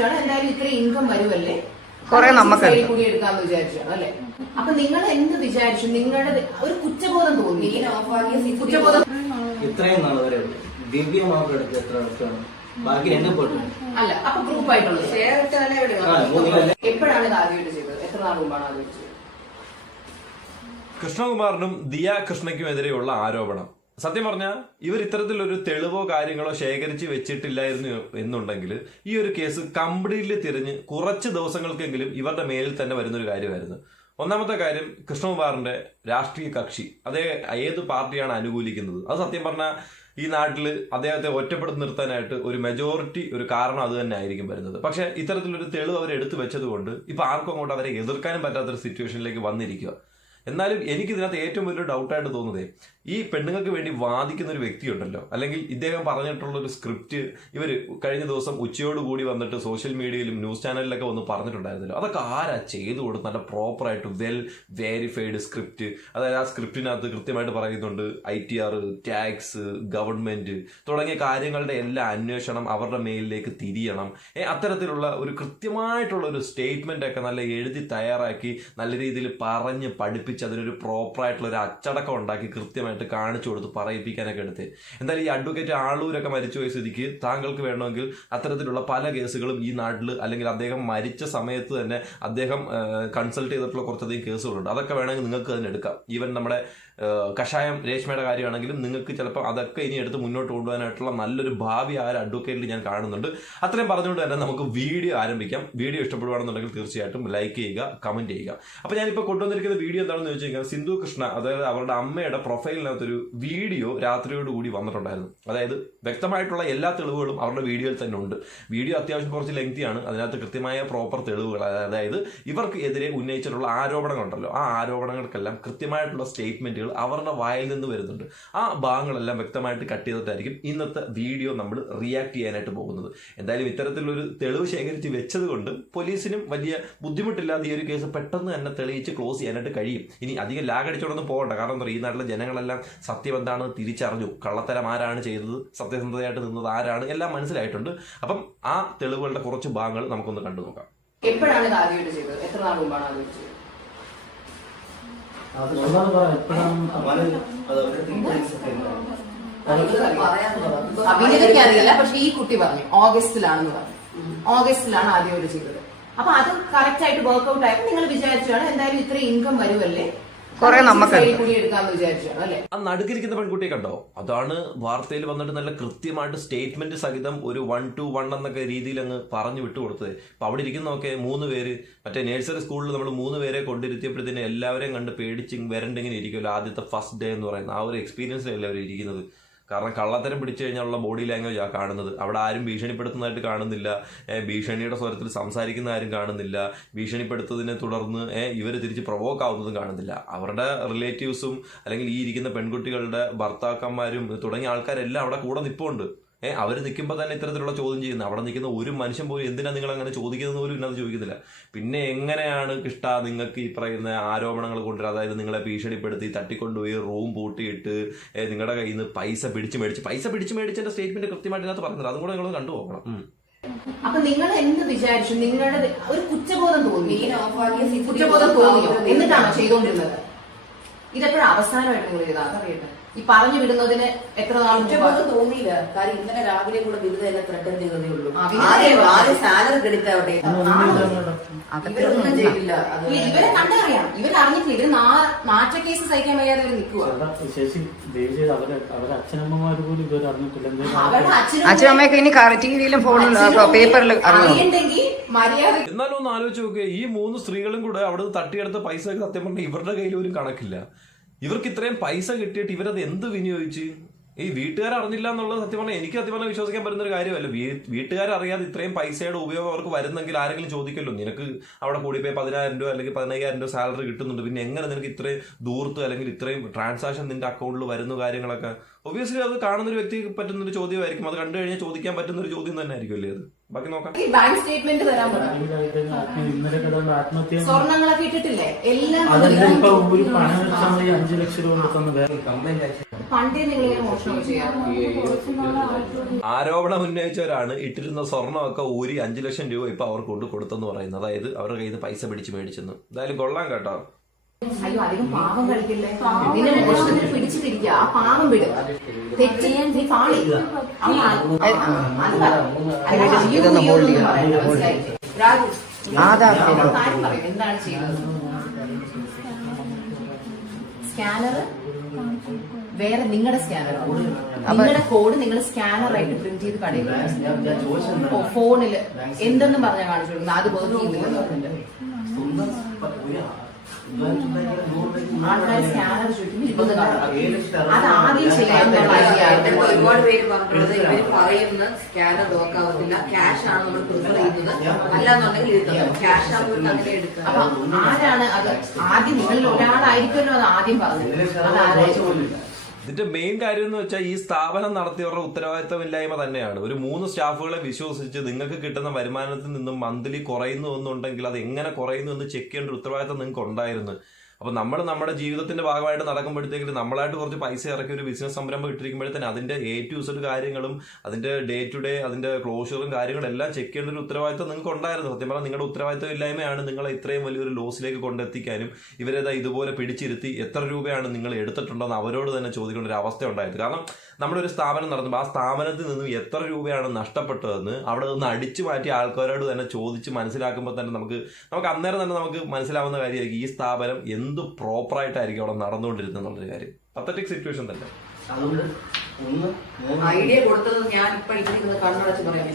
വിചാരിച്ചാണ് എന്തായാലും ഇത്ര ഇൻകം വരുമല്ലേ? കുറെ നമുക്ക് കൂടി എടുക്കാന്ന് വിചാരിച്ചാണ് അല്ലെ? അപ്പൊ നിങ്ങൾ എന്ത് വിചാരിച്ചു? നിങ്ങളുടെ ഒരു കുറ്റബോധം തോന്നി. കുറ്റബോധം. ഇത്രയും നാൾ വരെ ദിവ്യ മാത്രം എടുത്ത് എത്ര ബാക്കി എന്നെ പോട്ടു അല്ല അപ്പൊ ഗ്രൂപ്പ് ആയിട്ടുള്ളത്? എപ്പോഴാണ് ഇത് ആദ്യമായിട്ട് ചെയ്തത്? എത്ര നാൾ മുമ്പാണ് ആദ്യം ചെയ്തത്? കൃഷ്ണകുമാറിനും ദിയ കൃഷ്ണയ്ക്കുമെതിരെയുള്ള ആരോപണം. സത്യം പറഞ്ഞാൽ ഇവർ ഇത്തരത്തിലൊരു തെളിവോ കാര്യങ്ങളോ ശേഖരിച്ച് വെച്ചിട്ടില്ലായിരുന്നു എന്നുണ്ടെങ്കിൽ ഈ ഒരു കേസ് കംപ്ലീറ്റ്ലി തിരിഞ്ഞ് കുറച്ച് ദിവസങ്ങൾക്കെങ്കിലും ഇവരുടെ മേലിൽ തന്നെ വരുന്നൊരു കാര്യമായിരുന്നു. ഒന്നാമത്തെ കാര്യം കൃഷ്ണകുമാറിന്റെ രാഷ്ട്രീയ കക്ഷി. അതേ ഏത് പാർട്ടിയാണ് അനുകൂലിക്കുന്നത്? അത് സത്യം പറഞ്ഞാൽ ഈ നാട്ടിൽ അദ്ദേഹത്തെ ഒറ്റപ്പെടുത്തി നിർത്താനായിട്ട് ഒരു മെജോറിറ്റി ഒരു കാരണം അത് തന്നെ ആയിരിക്കും വരുന്നത്. പക്ഷേ ഇത്തരത്തിലൊരു തെളിവ് അവർ എടുത്തു വെച്ചതുകൊണ്ട് ഇപ്പൊ ആർക്കും അങ്ങോട്ട് അവരെ എതിർക്കാനും പറ്റാത്തൊരു സിറ്റുവേഷനിലേക്ക് വന്നിരിക്കുക എന്നാലും എനിക്ക് ഇതിനകത്ത് ഏറ്റവും വലിയ ഡൗട്ടായിട്ട് തോന്നുന്നത് ഈ പെണ്ണുങ്ങൾക്ക് വേണ്ടി വാദിക്കുന്ന ഒരു വ്യക്തിയുണ്ടല്ലോ. അല്ലെങ്കിൽ ഇദ്ദേഹം പറഞ്ഞിട്ടുള്ള ഒരു സ്ക്രിപ്റ്റ് ഇവർ കഴിഞ്ഞ ദിവസം ഉച്ചയോടുകൂടി വന്നിട്ട് സോഷ്യൽ മീഡിയയിലും ന്യൂസ് ചാനലിലൊക്കെ വന്ന് പറഞ്ഞിട്ടുണ്ടായിരുന്നല്ലോ. അതൊക്കെ ആരാ ചെയ്തു കൊടുത്ത് നല്ല പ്രോപ്പറായിട്ട് വെൽ വേരിഫൈഡ് സ്ക്രിപ്റ്റ് അതായത് ആ സ്ക്രിപ്റ്റിനകത്ത് കൃത്യമായിട്ട് പറയുന്നുണ്ട് I T R tax government തുടങ്ങിയ കാര്യങ്ങളുടെ എല്ലാ അന്വേഷണം അവരുടെ മേലിലേക്ക് തിരിയണം. അത്തരത്തിലുള്ള ഒരു കൃത്യമായിട്ടുള്ള ഒരു സ്റ്റേറ്റ്മെന്റ് ഒക്കെ നല്ല എഴുതി തയ്യാറാക്കി നല്ല രീതിയിൽ പറഞ്ഞ് പഠിപ്പിച്ച് അതിനൊരു പ്രോപ്പറായിട്ടുള്ള ഒരു അച്ചടക്കം ഉണ്ടാക്കി കൃത്യമായിട്ട് കാണിച്ചു കൊടുത്ത് പറയിപ്പിക്കാനൊക്കെ എടുത്ത്. എന്തായാലും ഈ അഡ്വക്കേറ്റ് ആളൂരൊക്കെ മരിച്ചുപോയ സ്ഥിതിക്ക് താങ്കൾക്ക് വേണമെങ്കിൽ അത്തരത്തിലുള്ള പല കേസുകളും ഈ നാട്ടിൽ അല്ലെങ്കിൽ അദ്ദേഹം മരിച്ച സമയത്ത് തന്നെ അദ്ദേഹം കൺസൾട്ട് ചെയ്തിട്ടുള്ള കുറച്ചധികം കേസുകളുണ്ട്. അതൊക്കെ വേണമെങ്കിൽ നിങ്ങൾക്ക് തന്നെ എടുക്കാം. ഈവൻ നമ്മുടെ കഷായം രേഷ്മയുടെ കാര്യമാണെങ്കിലും നിങ്ങൾക്ക് ചിലപ്പോൾ അതൊക്കെ ഇനി എടുത്ത് മുന്നോട്ട് കൊണ്ടുപോകാനായിട്ടുള്ള നല്ലൊരു ഭാവി ആ ഒരു അഡ്വക്കേറ്റിൽ ഞാൻ കാണുന്നുണ്ട്. അത്രയും പറഞ്ഞുകൊണ്ട് തന്നെ നമുക്ക് വീഡിയോ ആരംഭിക്കാം. വീഡിയോ ഇഷ്ടപ്പെടുകയാണെന്നുണ്ടെങ്കിൽ തീർച്ചയായിട്ടും ലൈക്ക് ചെയ്യുക കമന്റ് ചെയ്യുക. അപ്പോൾ ഞാനിപ്പോൾ കൊണ്ടുവന്നിരിക്കുന്ന വീഡിയോ എന്താണെന്ന് വെച്ച് കഴിഞ്ഞാൽ സിന്ധു കൃഷ്ണ അതായത് അവരുടെ അമ്മയുടെ പ്രൊഫൈലിനകത്തൊരു വീഡിയോ രാത്രിയോട് കൂടി വന്നിട്ടുണ്ടായിരുന്നു. അതായത് വ്യക്തമായിട്ടുള്ള എല്ലാ തെളിവുകളും അവരുടെ വീഡിയോയിൽ തന്നെ ഉണ്ട്. വീഡിയോ അത്യാവശ്യം കുറച്ച് ലെങ്തിയാണ് അതിനകത്ത് കൃത്യമായ പ്രോപ്പർ തെളിവുകൾ അതായത് ഇവർക്ക് എതിരെ ഉന്നയിച്ചിട്ടുള്ള ആരോപണങ്ങളുണ്ടല്ലോ. ആ ആരോപണങ്ങൾക്കെല്ലാം കൃത്യമായിട്ടുള്ള സ്റ്റേറ്റ്മെന്റുകൾ അവരുടെ വായിൽ നിന്ന് വരുന്നുണ്ട്. ആ ഭാഗങ്ങളെല്ലാം വ്യക്തമായിട്ട് കട്ട് ചെയ്തിട്ടായിരിക്കും ഇന്നത്തെ വീഡിയോ നമ്മൾ റിയാക്ട് ചെയ്യാനായിട്ട് പോകുന്നത്. എന്തായാലും ഇത്തരത്തിലൊരു തെളിവ് ശേഖരിച്ച് വെച്ചത് കൊണ്ട് പോലീസിനും വലിയ ബുദ്ധിമുട്ടില്ലാതെ ഈ ഒരു കേസ് പെട്ടെന്ന് തന്നെ തെളിയിച്ച് ക്ലോസ് ചെയ്യാനായിട്ട് കഴിയും. ഇനി അധികം ലാഗടിച്ചോടൊന്നും പോകണ്ട. കാരണം എന്താ പറയുക, ഈ നാട്ടിലെ ജനങ്ങളെല്ലാം സത്യം എന്താണ് തിരിച്ചറിഞ്ഞു. കള്ളത്തരം ആരാണ് ചെയ്തത്? സത്യസന്ധതയായിട്ട് നിന്നത് ആരാണ്? എല്ലാം മനസ്സിലായിട്ടുണ്ട്. അപ്പം ആ തെളിവുകളുടെ കുറച്ച് ഭാഗങ്ങൾ നമുക്കൊന്ന് കണ്ടു നോക്കാം. എപ്പോഴാണ് ഇത് ആദ്യമായിട്ട് ചെയ്തത്? എത്ര നാൾ മുമ്പാണ് ആദ്യമായിട്ട് ചെയ്തത്? അറിയില്ല പക്ഷെ ഈ കുട്ടി പറഞ്ഞു ഓഗസ്റ്റിലാണെന്ന് പറഞ്ഞു. ഓഗസ്റ്റിലാണ് ആദ്യമായിട്ട് ചെയ്തത്. അപ്പൊ അത് കറക്റ്റ് ആയിട്ട് വർക്ക്ഔട്ട് ആയപ്പോ നിങ്ങൾ വിചാരിച്ചാണ് എന്തായാലും ഇത്ര ഇൻകം വരുമല്ലേ കുറെ നമുക്ക് ആ നടുക്കിരിക്കുന്ന പെൺകുട്ടിയെ കണ്ടോ? അതാണ് വാർത്തയിൽ വന്നിട്ട് നല്ല കൃത്യമായിട്ട് സ്റ്റേറ്റ്മെന്റ് സഹിതം ഒരു വൺ ടു വൺ എന്നൊക്കെ രീതിയിൽ അങ്ങ് പറഞ്ഞു വിട്ടുകൊടുത്തത് അപ്പൊ അവിടെ ഇരിക്കുന്നൊക്കെ മൂന്ന് പേര് മറ്റേ നഴ്സറി സ്കൂളിൽ നമ്മൾ മൂന്ന് പേരെ കൊണ്ടിരുത്തിയപ്പോഴത്തേന് എല്ലാവരെയും കണ്ട് പേടിച്ച് വരണ്ടിങ്ങനെ ഇരിക്കുമല്ലോ ആദ്യത്തെ ഫസ്റ്റ് ഡേ എന്ന് പറയുന്നത് ആ ഒരു എക്സ്പീരിയൻസിലല്ലേ അവർ ഇരിക്കുന്നത്. കാരണം കള്ളത്തരം പിടിച്ചു കഴിഞ്ഞാലുള്ള ബോഡി ലാംഗ്വേജ് ആ കാണുന്നത്. അവിടെ ആരും ഭീഷണിപ്പെടുത്തുന്നതായിട്ട് കാണുന്നില്ല. ഭീഷണിയുടെ സ്വരത്തിൽ സംസാരിക്കുന്ന ആരും കാണുന്നില്ല. ഭീഷണിപ്പെടുത്തതിനെ തുടർന്ന് ഇവർ തിരിച്ച് പ്രൊവോക്ക് ആവുന്നതും കാണുന്നില്ല. അവരുടെ റിലേറ്റീവ്സും അല്ലെങ്കിൽ ഈ ഇരിക്കുന്ന പെൺകുട്ടികളുടെ ഭർത്താക്കന്മാരും തുടങ്ങിയ ആൾക്കാരെല്ലാം അവിടെ കൂടെ നിൽപ്പുണ്ട് ഏഹ് അവർ നിൽക്കുമ്പോൾ തന്നെ ഇത്തരത്തിലുള്ള ചോദ്യം ചെയ്യുന്നത് അവിടെ നിൽക്കുന്ന ഒരു മനുഷ്യൻ പോലും എന്തിനാണ് നിങ്ങൾ അങ്ങനെ ചോദിക്കുന്നത് പോലും ഇന്നത് ചോദിക്കുന്നില്ല പിന്നെ എങ്ങനെയാണ് കിഷ്ട നിങ്ങൾക്ക് ഈ പറയുന്ന ആരോപണങ്ങൾ കൊണ്ടുവരിക? അതായത് നിങ്ങളെ ഭീഷണിപ്പെടുത്തി തട്ടിക്കൊണ്ടുപോയി റൂം പൂട്ടിയിട്ട് നിങ്ങളുടെ കയ്യിൽ നിന്ന് പൈസ പിടിച്ച് മേടിച്ച് പൈസ പിടിച്ച് മേടിച്ചതിന്റെ സ്റ്റേറ്റ്മെന്റ് കൃത്യമായിട്ട് ഇതിനകത്ത് പറഞ്ഞത് അതും കൂടെ നിങ്ങൾ കണ്ടുപോകണം പോകണം അപ്പൊ നിങ്ങൾ എന്ത് വിചാരിച്ചു? നിങ്ങളുടെ ഒരു കുറ്റബോധം തോന്നി കുറ്റബോധം തോന്നിയോ? എന്നിട്ടാണോ ചെയ്തുകൊണ്ടിരുന്നത് ഇതെപ്പോഴും അവസാനമായിട്ട് നിങ്ങൾ ചെയ്താൽ അതറിയട്ടെ. ഈ പറഞ്ഞു വിടുന്നതിന് എത്ര നാൾ മുമ്പാണ്? തോന്നിയില്ല. കാര്യം ഇന്നലെ രാവിലെ കൂടെ ബിരുദ എന്നെ ത്രെട്ടൻ ചെയ്തതേ ഉള്ളൂ. ആദ്യം സാലറി ക്രെഡിറ്റ് ആവട്ടെ. ഇവരൊന്നും ചെയ്തില്ല. ഇവരെ കണ്ടറിയാം. ഇവർ അറിഞ്ഞിട്ടില്ല. ഇവർ നാറ്റ കേസ് സഹിക്കാൻ വയ്യാതെ ഇവർ നിൽക്കുക അച്ഛനമ്മയൊക്കെ ഇനി ഫോണിലും അറിയണ്ടെങ്കിൽ മര്യാദ എന്നാലും ഒന്ന് ആലോചിച്ച് നോക്കുക ഈ മൂന്ന് സ്ത്രീകളും കൂടെ അവിടെ തട്ടിയെടുത്ത പൈസ ഒക്കെ സത്യം പറഞ്ഞാൽ ഇവരുടെ കയ്യിൽ ഒരു കണക്കില്ല. ഇവർക്ക് ഇത്രയും പൈസ കിട്ടിയിട്ട് ഇവരത് എന്ത് വിനിയോഗിച്ച്? ഈ വീട്ടുകാർ അറിഞ്ഞില്ല എന്നുള്ളത് സത്യം പറഞ്ഞാൽ എനിക്ക് സത്യം പറഞ്ഞാൽ വിശ്വസിക്കാൻ പറ്റുന്ന ഒരു കാര്യമല്ല. വീട്ടുകാർ അറിയാതെ ഇത്രയും പൈസയുടെ ഉപയോഗം അവർക്ക് വരുന്നെങ്കിൽ ആരെങ്കിലും ചോദിക്കല്ലോ നിനക്ക് അവിടെ കൂടിപ്പോയി പതിനായിരം രൂപ അല്ലെങ്കിൽ പതിനയ്യായിരം രൂപ സാലറി കിട്ടുന്നുണ്ട്. പിന്നെ എങ്ങനെ നിനക്ക് ഇത്രയും ദൂർത്ത് അല്ലെങ്കിൽ ഇത്രയും ട്രാൻസാക്ഷൻ നിന്റെ അക്കൗണ്ടിൽ വരുന്ന കാര്യങ്ങളൊക്കെ? ഒബിയസ്ലി അത് കാണുന്ന ഒരു വ്യക്തിക്ക് പറ്റുന്ന ഒരു ചോദ്യമായിരിക്കും. അത് കണ്ടു കഴിഞ്ഞാൽ ചോദിക്കാൻ പറ്റുന്ന ഒരു ചോദ്യം തന്നെ ആയിരിക്കും അല്ലേ അത്? ബാക്കി നോക്കാം. ബാങ്ക് സ്റ്റേറ്റ്മെന്റ് തരാൻ പറഞ്ഞു ഇന്നലെ കിടന്ന് ആത്മഹത്യ സ്വർണങ്ങളൊക്കെ ഇട്ടിട്ടില്ലേ? എല്ലാം ഇപ്പൊ ഒരു ആ. പണം വെച്ചാൽ ഈ അഞ്ചു ലക്ഷം രൂപ കൊടുക്കുന്ന വേറെ പണ്ടേ നിങ്ങൾ ഇങ്ങനെ മോഷണം ചെയ്യാറ് ആരോപണം ഉന്നയിച്ചവരാണ് ഇട്ടിരുന്ന സ്വർണമൊക്കെ ഊരി അഞ്ചു ലക്ഷം രൂപ ഇപ്പൊ അവർ കൊണ്ട് കൊടുത്തെന്ന് പറയുന്നത്. അതായത് അവരുടെ കയ്യിൽ നിന്ന് പൈസ പിടിച്ച് മേടിച്ചെന്ന്. എന്തായാലും കൊള്ളാം കേട്ടോ. അയ്യോ അധികം പാവം കളിക്കില്ലേ? നിന്നെ മോഷണത്തിന് പിടിച്ചു തിരിക്കുക ആ പാവം വിട്. തെറ്റ് നീ പാളി. കാര്യം പറയും. എന്താണ് ചെയ്യുന്നത്? സ്കാനർ? വേറെ നിങ്ങളുടെ സ്കാനർ നിങ്ങളുടെ കോഡ് നിങ്ങൾ സ്കാനർ ആയിട്ട് പ്രിന്റ് ചെയ്ത് കടയിൽ ഫോണിൽ എന്തെന്നും പറഞ്ഞാൽ കാണിച്ചു കൊടുക്കുന്നത് അത് ബോധം ആൾക്കാർ സ്കാനർ അത് ആദ്യം ചെയ്യാനുള്ള ഐഡിയ ഇപ്പൊ ഒരുപാട് പേര് പറഞ്ഞിട്ടുള്ളത് ഇവർ പറയുന്ന സ്കാനർ ക്യാഷ് ആണ് നമ്മൾ പ്രിഫർ ചെയ്യുന്നത്. അല്ലാന്നുണ്ടെങ്കിൽ ഇത് ക്യാഷ് ആകുമ്പോൾ അങ്ങനെ എടുക്കാം അപ്പൊ ആരാണ് അത്? ആദ്യം നിങ്ങളിൽ ഒരാളായിരിക്കുമല്ലോ അത് ആദ്യം പറഞ്ഞത്. അത് ആരായിരിക്കും ഇതിന്റെ മെയിൻ കാര്യം എന്ന് വെച്ചാൽ ഈ സ്ഥാപനം നടത്തിയവരുടെ ഉത്തരവാദിത്തമില്ലായ്മ തന്നെയാണ്. ഒരു മൂന്ന് സ്റ്റാഫുകളെ വിശ്വസിച്ച് നിങ്ങൾക്ക് കിട്ടുന്ന വരുമാനത്തിൽ നിന്നും മന്ത്ലി കുറയുന്നു എന്നുണ്ടെങ്കിൽ അത് എങ്ങനെ കുറയുന്നു എന്ന് ചെക്ക് ചെയ്യേണ്ട ഉത്തരവാദിത്തം നിങ്ങൾക്ക് ഉണ്ടായിരുന്നു അപ്പൊ നമ്മൾ നമ്മുടെ ജീവിതത്തിന്റെ ഭാഗമായിട്ട് നടക്കുമ്പോഴത്തേക്കും നമ്മളായിട്ട് കുറച്ച് പൈസ ഇറക്കി ഒരു ബിസിനസ് സംരംഭം ഇട്ടിരിക്കുമ്പോഴത്തേന് അതിന്റെ എ ടു ഇസഡ് കാര്യങ്ങളും അതിന്റെ ഡേ ടു ഡേ അതിന്റെ ക്ലോഷറും കാര്യങ്ങളും എല്ലാം ചെക്ക് ചെയ്യേണ്ട ഒരു ഉത്തരവാദിത്തം നിങ്ങൾക്ക് ഉണ്ടായിരുന്നു. സത്യം പറഞ്ഞാൽ നിങ്ങളുടെ ഉത്തരവാദിത്തം ഇല്ലായ്മയാണ് നിങ്ങളെ ഇത്രയും വലിയൊരു ലോസിലേക്ക് കൊണ്ടെത്തിക്കാനും ഇവരേതാ ഇതുപോലെ പിടിച്ചിരുത്തി എത്ര രൂപയാണ് നിങ്ങൾ എടുത്തിട്ടുണ്ടെന്ന് അവരോട് തന്നെ ചോദിക്കേണ്ട ഒരു അവസ്ഥ ഉണ്ടായത് കാരണം നമ്മുടെ ഒരു സ്ഥാപനം നടത്തുമ്പോൾ ആ സ്ഥാപനത്തിൽ നിന്നും എത്ര രൂപയാണ് നഷ്ടപ്പെട്ടതെന്ന് അവിടെ നിന്ന് അടിച്ചു മാറ്റി ആൾക്കാരോട് തന്നെ ചോദിച്ച് മനസ്സിലാക്കുമ്പോൾ തന്നെ നമുക്ക് നമുക്ക് അന്നേരം തന്നെ നമുക്ക് മനസ്സിലാവുന്ന കാര്യമായിരിക്കും ഈ സ്ഥാപനം എന്ത് പ്രോപ്പറായിട്ടായിരിക്കും അവിടെ നടന്നുകൊണ്ടിരുന്നത് എന്നുള്ള കാര്യം. പത്തറ്റിക് സിറ്റുവേഷൻ തന്നെ. അതുകൊണ്ട് ഒന്ന് ഐഡിയ കൊടുത്തത് ഞാൻ ഇപ്പൊ കണ്ണടച്ച് പറയാൻ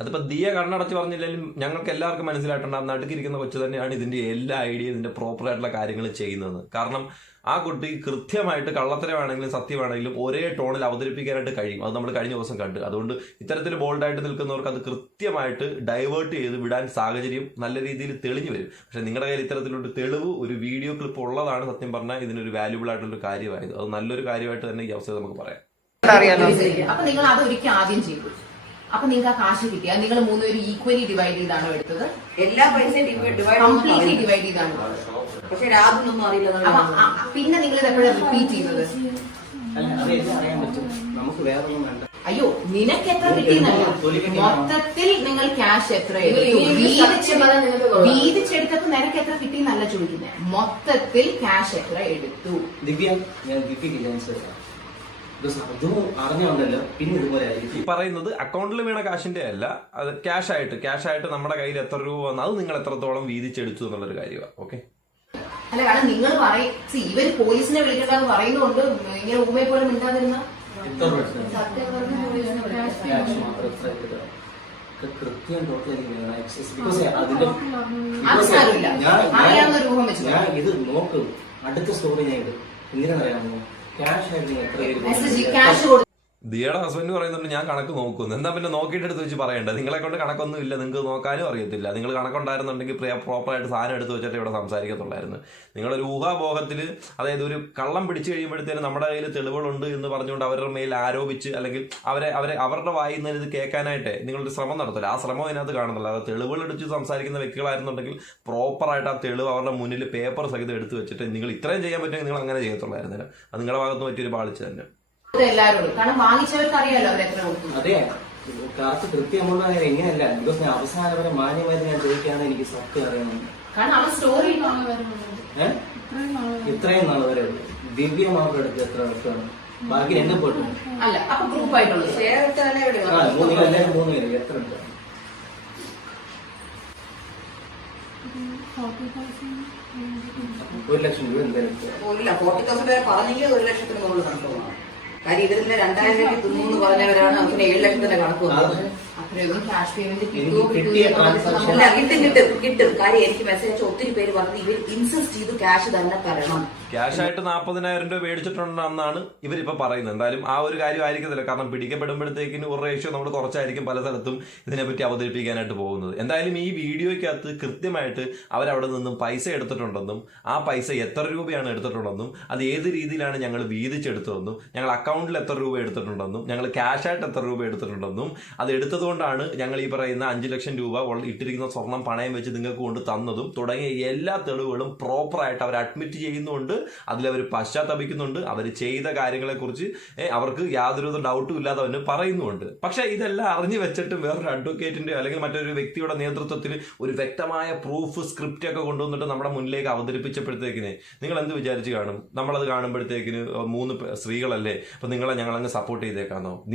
അതിപ്പോ ദിയ കണ്ണടച്ച് പറഞ്ഞില്ലെങ്കിലും ഞങ്ങൾക്ക് എല്ലാവർക്കും മനസ്സിലായിട്ടുണ്ട് ആ നടുക്കിരിക്കുന്ന കൊച്ചു തന്നെയാണ് ഇതിന്റെ എല്ലാ ഐഡിയ ഇതിന്റെ പ്രോപ്പർ ആയിട്ടുള്ള കാര്യങ്ങൾ ചെയ്യുന്നത് കാരണം ആ കുട്ടി കൃത്യമായിട്ട് കള്ളത്തരമാണെങ്കിലും സത്യമാണെങ്കിലും ഒരേ ടോണിൽ അവതരിപ്പിക്കാനായിട്ട് കഴിയും. അത് നമ്മൾ കഴിഞ്ഞ ദിവസം കണ്ടു. അതുകൊണ്ട് ഇത്തരത്തിൽ ബോൾഡായിട്ട് നിൽക്കുന്നവർക്ക് അത് കൃത്യമായിട്ട് ഡൈവേർട്ട് ചെയ്ത് വിടാൻ സാഹചര്യം നല്ല രീതിയിൽ തെളിഞ്ഞു വരും. പക്ഷെ നിങ്ങളുടെ കയ്യിൽ ഇത്തരത്തിലൊരു തെളിവ് ഒരു വീഡിയോ ക്ലിപ്പ് ഉള്ളതാണ് സത്യം പറഞ്ഞാൽ ഇതിനൊരു വാല്യൂബിൾ ആയിട്ടുള്ള ഒരു കാര്യമായത്. അത് നല്ലൊരു കാര്യമായിട്ട് തന്നെ ഈ അവസരം നമുക്ക് പറയാം. അറിയാലോ? അപ്പൊ നിങ്ങൾ അത് ഒരിക്കലും ആദ്യം ചെയ്തു അപ്പൊ നിങ്ങൾക്ക് ആ കാശ് കിട്ടിയ നിങ്ങൾ മൂന്നുപേരും ഈക്വലി ഡിവൈഡ് ചെയ്താണോ എടുത്തത്? എല്ലാ പൈസയും ഡിവൈഡ് കംപ്ലീറ്റ്ലി ഡിവൈഡ് ചെയ്താണോ. പക്ഷെ രാഹുലൊന്നും അറിയില്ല അപ്പൊ ആ- പിന്നെ നിങ്ങൾ ഇത് എപ്പോഴാണ് റിപ്പീറ്റ് ചെയ്തത്? അല്ല അത് എനിക്ക് അറിയാൻ പറ്റും. നമുക്ക് വേണ്ട. അയ്യോ നിനക്ക് എത്ര കിട്ടിയെന്നല്ല മൊത്തത്തിൽ നിങ്ങൾ ക്യാഷ് എത്ര എടുത്തു? വീതിച്ചെടുത്തപ്പോ നിനക്ക് എത്ര കിട്ടിയെന്നല്ല ചോദിക്കുന്നത് മൊത്തത്തിൽ ക്യാഷ് എത്ര എടുത്തു? ദിവ്യ ഞാൻ ദിവ്യക്ക് അറിഞ്ഞുകൊണ്ടല്ലോ പിന്നെ ഇതുപോലെ ആയിരിക്കും പറയുന്നത് അക്കൗണ്ടിൽ വീണ കാശിന്റെ അല്ല അത് ക്യാഷ് ആയിട്ട് ക്യാഷ് ആയിട്ട് നമ്മുടെ കയ്യിൽ എത്ര രൂപ വന്നു അത് നിങ്ങൾ എത്രത്തോളം വീതിച്ചെടുത്തു എന്നുള്ളൊരു കാര്യമാണ് ഓക്കെ അല്ല കാരണം നിങ്ങൾ പറയും ഇവർ പോലീസിനെ വിളിക്കണ്ടെന്ന് പറയുന്നുണ്ട് ഇങ്ങനെ ഊമയെ പോലെ മിണ്ടാതിരുന്ന കൃത്യം ടോട്ടൽ ഞാൻ ഇത് നോക്കും അടുത്ത സ്റ്റോറി ഞാൻ ഇത് ഇങ്ങനെ അറിയാമോ ക്യാഷ് നിങ്ങൾ എത്ര പേര് ദിയയുടെ ഹസ്ബൻഡ് പറയുന്നുണ്ട് ഞാൻ കണക്ക് നോക്കുന്നു. എന്താ പിന്നെ നോക്കിയിട്ട് എടുത്ത് വെച്ച് പറയണ്ട? നിങ്ങളെ കൊണ്ട് കണക്കൊന്നും ഇല്ല നിങ്ങൾക്ക് നോക്കാനും അറിയത്തില്ല. നിങ്ങൾ കണക്കുണ്ടായിരുന്നുണ്ടെങ്കിൽ പ്രോപ്പറായിട്ട് സാധനം എടുത്ത് വെച്ചിട്ട് ഇവിടെ സംസാരിക്കത്തുള്ളായിരുന്നു. നിങ്ങളൊരു ഊഹാപോഹത്തിൽ അതായത് ഒരു കള്ളം പിടിച്ചു കഴിയുമ്പോഴത്തേനും നമ്മുടെ കയ്യിൽ തെളിവുകളുണ്ട് എന്ന് പറഞ്ഞുകൊണ്ട് അവരുടെ മേൽ ആരോപിച്ച് അല്ലെങ്കിൽ അവരെ അവരെ അവരുടെ വായിൽ നിന്ന് ഇത് കേൾക്കാനായിട്ട് നിങ്ങളൊരു ശ്രമം നടത്തില്ല ആ ശ്രമം അതിനകത്ത് കാണുന്നില്ല അത് തെളിവുകൾ എടുത്ത് സംസാരിക്കുന്ന വ്യക്തികളായിരുന്നുണ്ടെങ്കിൽ പ്രോപ്പറായിട്ട് ആ തെളിവ് അവരുടെ മുന്നിൽ പേപ്പർ സഹിതം എടുത്ത് വെച്ചിട്ട് നിങ്ങൾ ഇത്രയും ചെയ്യാൻ പറ്റുമെങ്കിൽ നിങ്ങൾ അങ്ങനെ ചെയ്യത്തുള്ളായിരുന്നില്ല. അത് നിങ്ങളുടെ ഭാഗത്ത് പറ്റിയൊരു പാളിച്ച് തന്നെ. എല്ലാവരോടും കാരണം വാങ്ങിച്ചവർക്ക് അറിയാലോ അവർ എത്ര കൊടുത്തു അതെ. കറക്റ്റ് കൃത്യമുള്ള കാര്യം എങ്ങനെയല്ല ബിക്കോസ് ഞാൻ അവസാനം വരെ മാന്യമായിട്ട് ഞാൻ ചോദിക്കാന്ന് എനിക്ക് സത്യം അറിയണം കാരണം അവൻ സ്റ്റോറി ഇത്രയും നാൾ വരെ. ദിവ്യ മാത്രം എടുത്ത് എത്ര വർഷമാണ്? ബാക്കി എന്നെ പോട്ടു. അല്ല അപ്പൊ ഗ്രൂപ്പ് ആയിട്ടുള്ളത് മൂന്ന് പേര് എല്ലാവരും മൂന്ന് പേര്. എത്ര ഉണ്ട്? ഒരു ലക്ഷം രൂപ എന്തായാലും പറഞ്ഞെങ്കിൽ ഒരു ലക്ഷത്തിന് മുകളിൽ കണക്ക് പോകണം കാര്യം ഇവരിന്റെ രണ്ടായിരം രൂപ തിന്നു എന്ന് പറഞ്ഞവരാണ് അവന് ഏഴ് ലക്ഷത്തിന്റെ കണക്ക് വന്നത്. അല്ല കിട്ടും കിട്ടും കിട്ടും. കാര്യം എനിക്ക് മെസ്സേജ് അയച്ച ഒത്തിരി പേര് പറഞ്ഞത് ഇവർ ഇൻസിസ്റ്റ് ചെയ്ത് ക്യാഷ് തന്നെ തരണം. ക്യാഷ് ആയിട്ട് നാൽപ്പതിനായിരം രൂപ മേടിച്ചിട്ടുണ്ടെന്നാണ് ഇവരിപ്പോ പറയുന്നത്. എന്തായാലും ആ ഒരു കാര്യം ആയിരിക്കത്തില്ല. കാരണം പിടിക്കപ്പെടുമ്പോഴത്തേക്കിന് ഒരു റേഷ്യോ നമ്മൾ കുറച്ചായിരിക്കും പല സ്ഥലത്തും ഇതിനെപ്പറ്റി അവതരിപ്പിക്കാനായിട്ട് പോകുന്നത്. എന്തായാലും ഈ വീഡിയോയ്ക്കകത്ത് കൃത്യമായിട്ട് അവരവിടെ നിന്നും പൈസ എടുത്തിട്ടുണ്ടെന്നും ആ പൈസ എത്ര രൂപയാണ് എടുത്തിട്ടുണ്ടെന്നും അത് ഏത് രീതിയിലാണ് ഞങ്ങൾ വീതിച്ചെടുത്തതെന്നും ഞങ്ങൾ അക്കൗണ്ടിൽ എത്ര രൂപ എടുത്തിട്ടുണ്ടെന്നും ഞങ്ങൾ ക്യാഷ് ആയിട്ട് എത്ര രൂപ എടുത്തിട്ടുണ്ടെന്നും അത് എടുത്തതുകൊണ്ടാണ് ഞങ്ങൾ ഈ പറയുന്ന അഞ്ചു ലക്ഷം രൂപ ഇട്ടിരിക്കുന്ന സ്വർണം പണയം വെച്ച് നിങ്ങൾക്ക് കൊണ്ട് തന്നതും തുടങ്ങിയ എല്ലാ തെളിവുകളും പ്രോപ്പറായിട്ട് അവർ അഡ്മിറ്റ് ചെയ്യുന്നുണ്ട്. അതിലവർ പശ്ചാത്തപിക്കുന്നുണ്ട്. അവർ ചെയ്ത കാര്യങ്ങളെക്കുറിച്ച് അവർക്ക് യാതൊരു ഡൗട്ടും ഇല്ലാതെ അവന് പറയുന്നുമുണ്ട്. പക്ഷേ ഇതെല്ലാം അറിഞ്ഞു വെച്ചിട്ടും വേറൊരു അഡ്വക്കേറ്റിന്റെ അല്ലെങ്കിൽ മറ്റൊരു വ്യക്തിയുടെ നേതൃത്വത്തിൽ ഒരു വ്യക്തമായ പ്രൂഫ് സ്ക്രിപ്റ്റ് ഒക്കെ കൊണ്ടുവന്നിട്ട് നമ്മുടെ മുന്നിലേക്ക് അവതരിപ്പിച്ചപ്പോഴത്തേക്കിന് നിങ്ങൾ എന്ത് വിചാരിച്ച് കാണും? നമ്മളത് കാണുമ്പോഴത്തേക്കിന് മൂന്ന് സ്ത്രീകളല്ലേ? അപ്പം നിങ്ങളെ ഞങ്ങളങ്ങ് സപ്പോർട്ട് ചെയ്തേക്കാന്നോ?